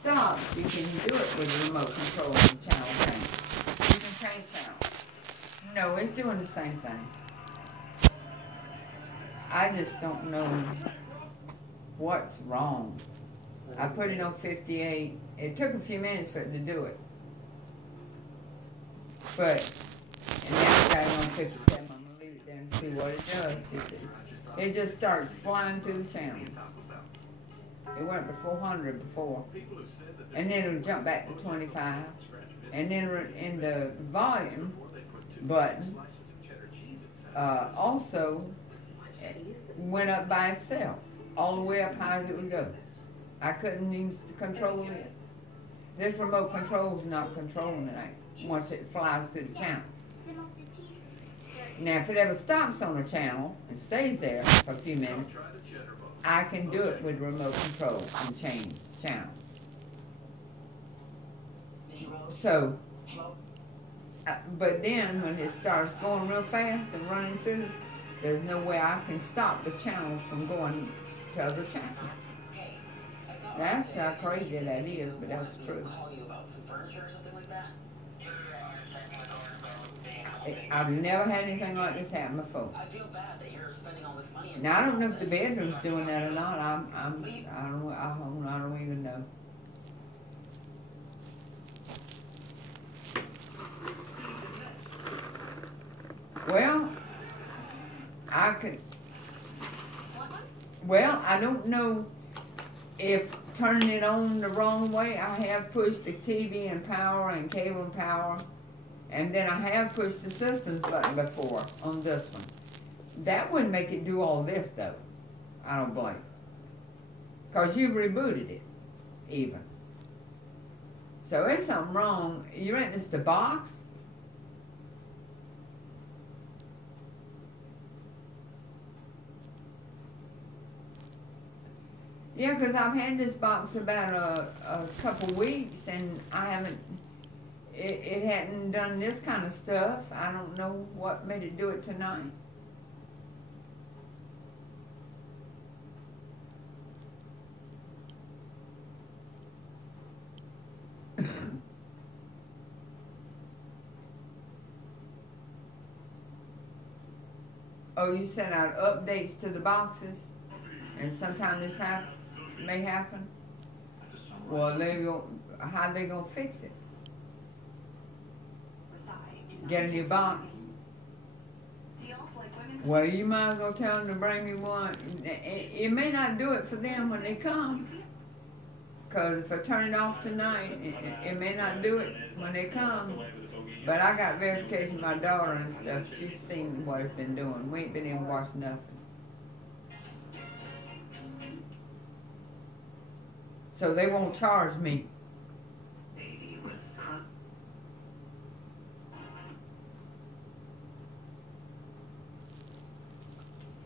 Stops, you can do it with the remote control and channel change. You can change channel. No, it's doing the same thing. I just don't know what's wrong. I put it on 58. It took a few minutes for it to do it. But, and now I got it on 57. I'm going to leave it there and see what it does. It just starts flying through the channel. It went to 400 before. And then it'll jump back to 25. And then in the volume button, also went up by itself, all the way up high as it would go. I couldn't use the control it. This remote control is not controlling it once it flies through the channel. Now, if it ever stops on a channel and stays there for a few minutes, I can do it with remote control and change channel. So, but then when it starts going real fast and running through, there's no way I can stop the channel from going to other channels. That's how crazy that is, but that's true. I've never had anything like this happen before. Now I don't know if the bedroom's doing that or not. I don't even know. Well, I don't know if turning it on the wrong way. I have pushed the TV and power and cable and power, and then I have pushed the systems button before on this one. That wouldn't make it do all this though. I don't blame. Because you've rebooted it, even. So there's something wrong. You reckon it's the box? Yeah, because I've had this box about a couple weeks, and I haven't, it hadn't done this kind of stuff. I don't know what made it do it tonight. Oh, you sent out updates to the boxes, and sometimes this may happen? Well, how they gonna fix it? Get a new box? Well, you might as well tell them to bring me one. It may not do it for them when they come, because if I turn it off tonight, it may not do it when they come. But I got verification of my daughter and stuff. She's seen what it's been doing. We ain't been able to watch nothing. So they won't charge me.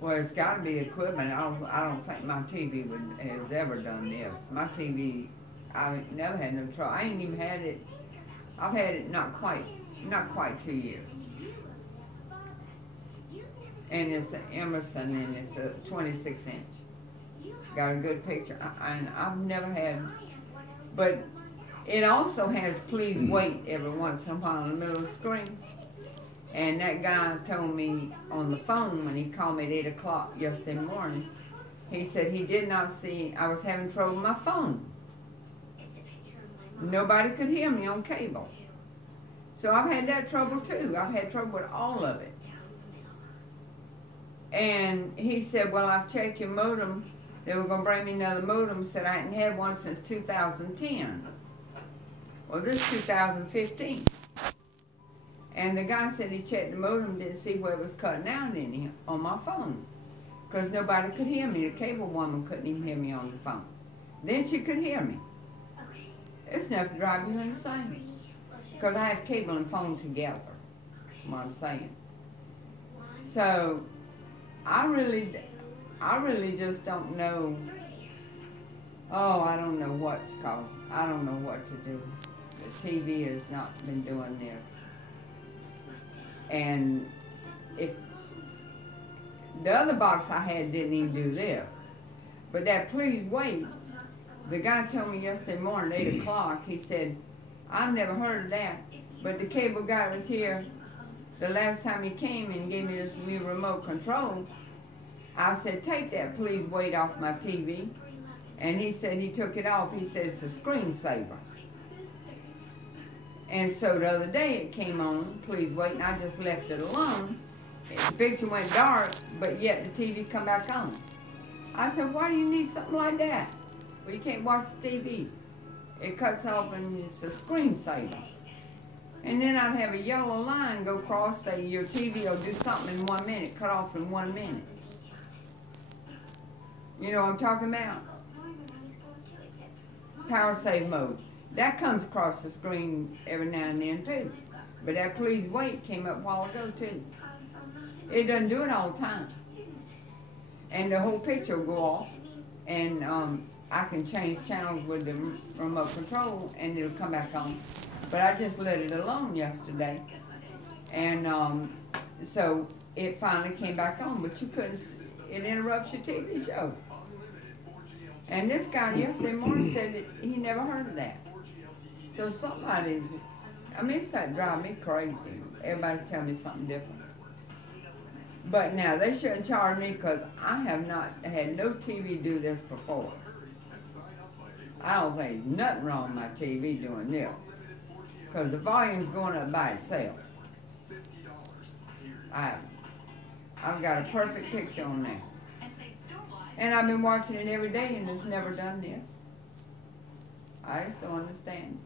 Well, it's got to be equipment. I don't think my TV has ever done this. My TV, I never had no trouble. I ain't even had it. I've had it not quite 2 years. And it's an Emerson, and it's a 26-inch. Got a good picture, and I've never had, but it also has please wait every once in a while in the middle of the screen. And that guy told me on the phone when he called me at 8 o'clock yesterday morning, he said he did not see, I was having trouble with my phone. Nobody could hear me on cable. So I've had that trouble too. I've had trouble with all of it. And he said, well, I've checked your modem. They were going to bring me another modem. Said I hadn't had one since 2010. Well, this is 2015. And the guy said he checked the modem, didn't see where it was cutting out any on my phone. Because nobody could hear me. The cable woman couldn't even hear me on the phone. Then she could hear me. It's enough to drive you insane. Because I have cable and phone together. That's what I'm saying. So, I really just don't know. Oh, I don't know what's caused. I don't know what to do. The TV has not been doing this. And if the other box I had didn't even do this. But that please wait, the guy told me yesterday morning at 8 o'clock, he said, I've never heard of that, but the cable guy was here the last time he came and gave me this new remote control. I said, take that please wait off my TV. And he said he took it off. He said it's a screensaver. And so the other day it came on, please wait, and I just left it alone. The picture went dark, but yet the TV come back on. I said, why do you need something like that? Well, you can't watch the TV. It cuts off and it's a screensaver. And then I'd have a yellow line go across, say your TV will do something in 1 minute, cut off in 1 minute. You know what I'm talking about? Power save mode. That comes across the screen every now and then too. But that please wait came up a while ago too. It doesn't do it all the time. And the whole picture will go off, and I can change channels with the remote control and it'll come back on. But I just let it alone yesterday. And so it finally came back on, but you couldn't, it interrupts your TV show. And this guy yesterday morning said that he never heard of that. So somebody, I mean, it's about to drive me crazy. Everybody's telling me something different. But now, they shouldn't charge me because I have not had no TV do this before. I don't think there's nothing wrong with my TV doing this. Because the volume's going up by itself. I've got a perfect picture on there. And I've been watching it every day and it's never done this. I just don't understand.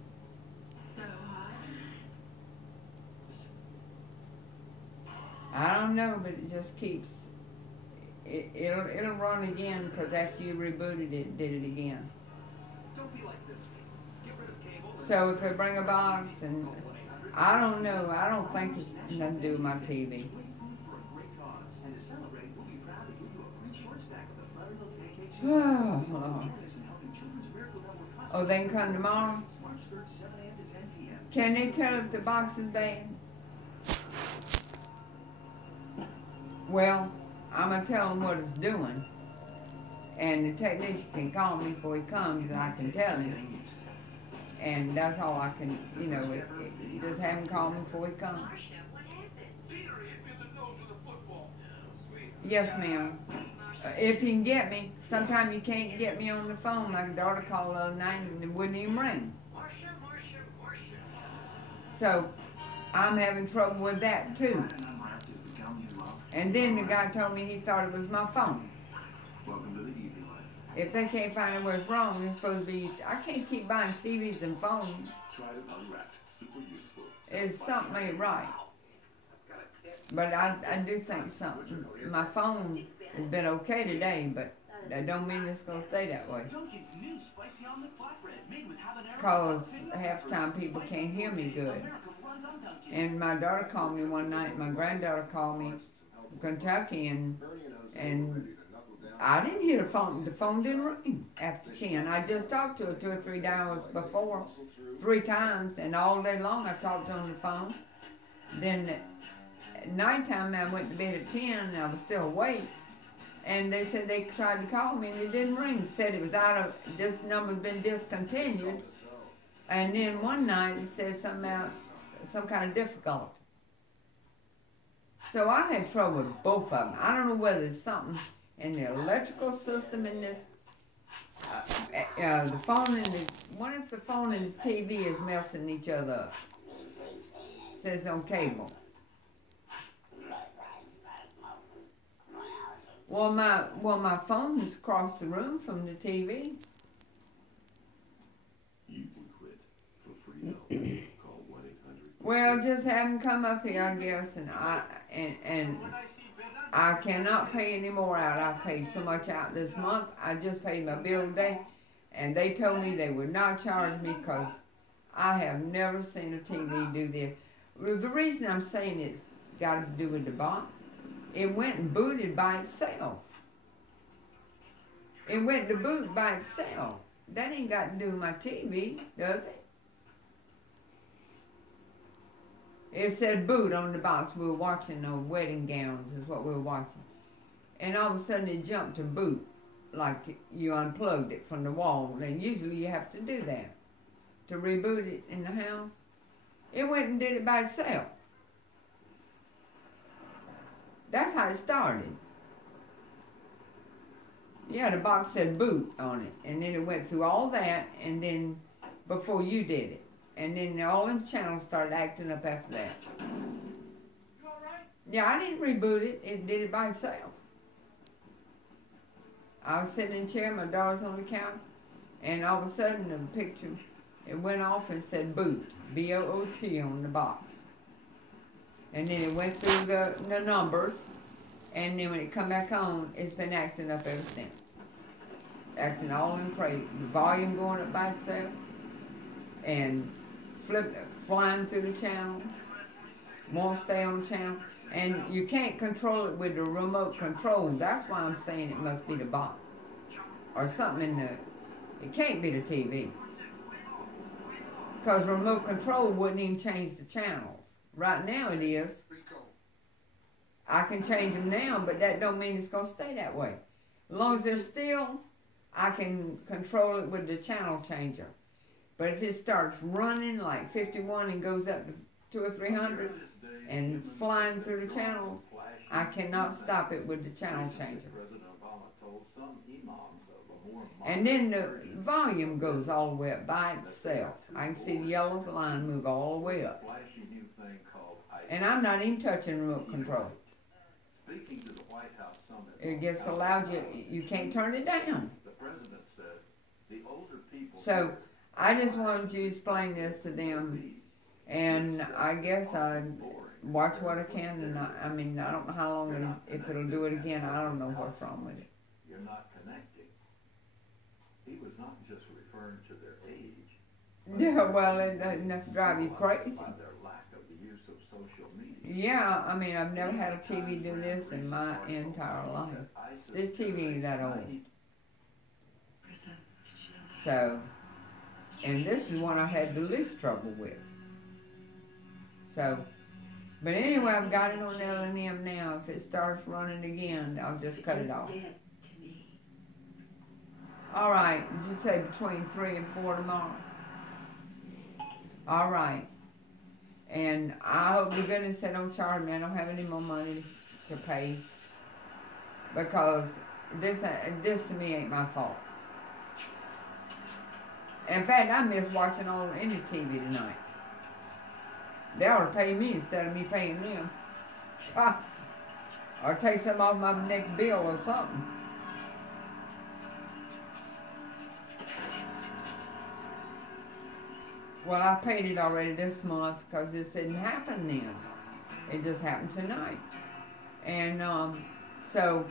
I don't know, but it just keeps, it'll run again because after you rebooted it, did it again. So if I bring a box and, I don't know, I don't think it's nothing to do with my TV. Oh, Lord. Oh, they can come tomorrow? Can they tell if the box is bad? Well, I'm going to tell them what it's doing. And the technician can call me before he comes and I can tell him. And that's all I can, you know, just have him call me before he comes. Yes, ma'am. If you can get me, sometimes you can't get me on the phone. My daughter called the other night and it wouldn't even ring. So, I'm having trouble with that too. And then the guy told me he thought it was my phone. If they can't find out what's wrong, it's supposed to be, I can't keep buying TVs and phones. It's something ain't right. But I do think something, my phone has been okay today, but that don't mean it's going to stay that way. Because half the time people can't hear me good. And my daughter called me one night, my granddaughter called me from Kentucky, and I didn't hear the phone didn't ring after 10. I just talked to her 2 or 3 hours before, 3 times, and all day long I talked to her on the phone. Then at nighttime I went to bed at 10 and I was still awake. And they said they tried to call me and it didn't ring. Said it was out of, this number's been discontinued. And then one night it said something about some kind of difficulty. So I had trouble with both of them. I don't know whether it's something in the electrical system in this, the phone and the, what if the phone and the TV is messing each other up? It says on cable. Well, my phone's across the room from the TV. You can quit for free. Call 1-800. Well, just have them come up here, I guess, and I cannot pay any more out. I paid so much out this month. I just paid my bill today, and they told me they would not charge me because I have never seen a TV do this. The reason I'm saying it's got to do with the box. It went and booted by itself. It went to boot by itself. That ain't got to do with my TV, does it? It said boot on the box. We were watching those wedding gowns is what we were watching. And all of a sudden it jumped to boot. like you unplugged it from the wall. And usually you have to do that to reboot it in the house. It went and did it by itself. That's how it started. Yeah, the box said boot on it, and then it went through all that, and then before you did it, and then all the channels started acting up after that. You all right? Yeah, I didn't reboot it. It did it by itself. I was sitting in the chair, my daughter's on the couch, and all of a sudden the picture, it went off and said boot, B-O-O-T on the box. And then it went through the numbers, and then when it come back on, it's been acting up ever since. Acting all in crazy. The volume going up by itself, and flying through the channel, won't stay on the channel. And you can't control it with the remote control. That's why I'm saying it must be the box. Or something in the, it can't be the TV. Because remote control wouldn't even change the channels. Right now it is. I can change them now, but that don't mean it's going to stay that way. As long as they're still, I can control it with the channel changer. But if it starts running like 51 and goes up to 200 or 300 and flying through the channels, I cannot stop it with the channel changer. And then the volume goes all the way up by itself. I can see the yellow line move all the way up. And I'm not even touching remote control. It gets so loud you can't turn it down. So I just wanted you to explain this to them, and I guess I watch what I can. And I mean, I don't know how long, if it'll do it again. I don't know what's wrong with it. You're not connecting. He was not just referring to their age. Yeah, well, it doesn't enough to drive you crazy. By their lack of the use of social media. Yeah, I mean, I've never had a TV do this in my entire life. This TV ain't that old. So, and this is one I had the least trouble with. So, but anyway, I've got it on L&M now. If it starts running again, I'll just cut it off. All right, did you say between 3 and 4 tomorrow? All right. And I hope to goodness they don't charge me. I don't have any more money to pay, because this to me ain't my fault. In fact, I miss watching on any TV tonight. They ought to pay me instead of me paying them. Ha! Or take some off my next bill or something. Well, I paid it already this month because this didn't happen then. It just happened tonight. And so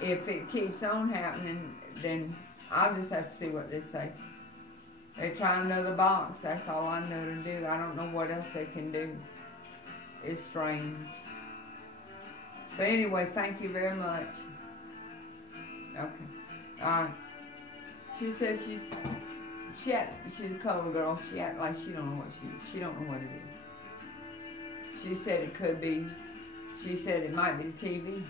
if it keeps on happening, then I'll just have to see what they say. They try another box. That's all I know to do. I don't know what else they can do. It's strange. But anyway, thank you very much. Okay. She says she's a colored girl. She act like she don't know what she don't know what it is. She said it could be. She said it might be the TV.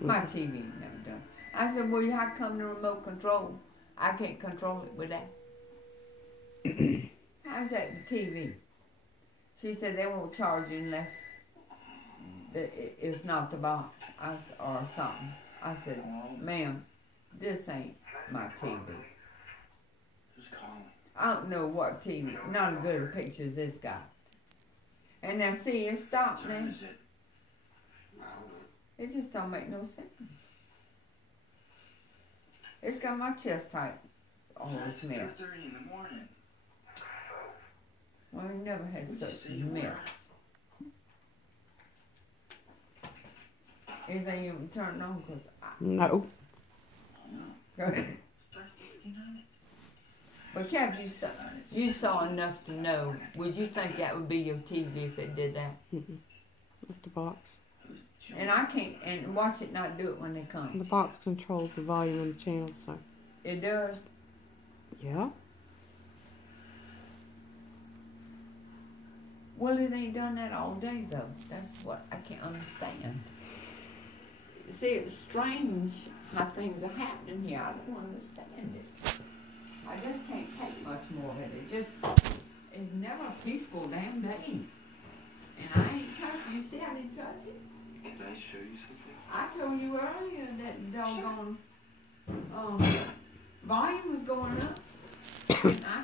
My TV never done. I said, well, how come the remote control? I can't control it with that. How's that the TV? She said they won't charge you unless it's not the box or something. I said, ma'am, this ain't my TV. I don't know what TV, not as good a picture as this guy. And now see, it stopped now. It just don't make no sense. It's got my chest tight. All this mess. 2:30 in the morning. Well, I never had such a mess. Anything you can turn on? Cause No. But Cap, you saw enough to know. Would you think that would be your TV if it did that? It's the box. And I can't, and watch it not do it when they come. The box controls the volume and the channel, so. It does? Yeah. Well, it ain't done that all day, though. That's what I can't understand. see, it's strange how things are happening here. I don't understand it. I just can't take much more of it. It just is never a peaceful damn day. And I ain't touched you. See, I didn't touch it. Can I show you something? I told you earlier that doggone volume was going up. And I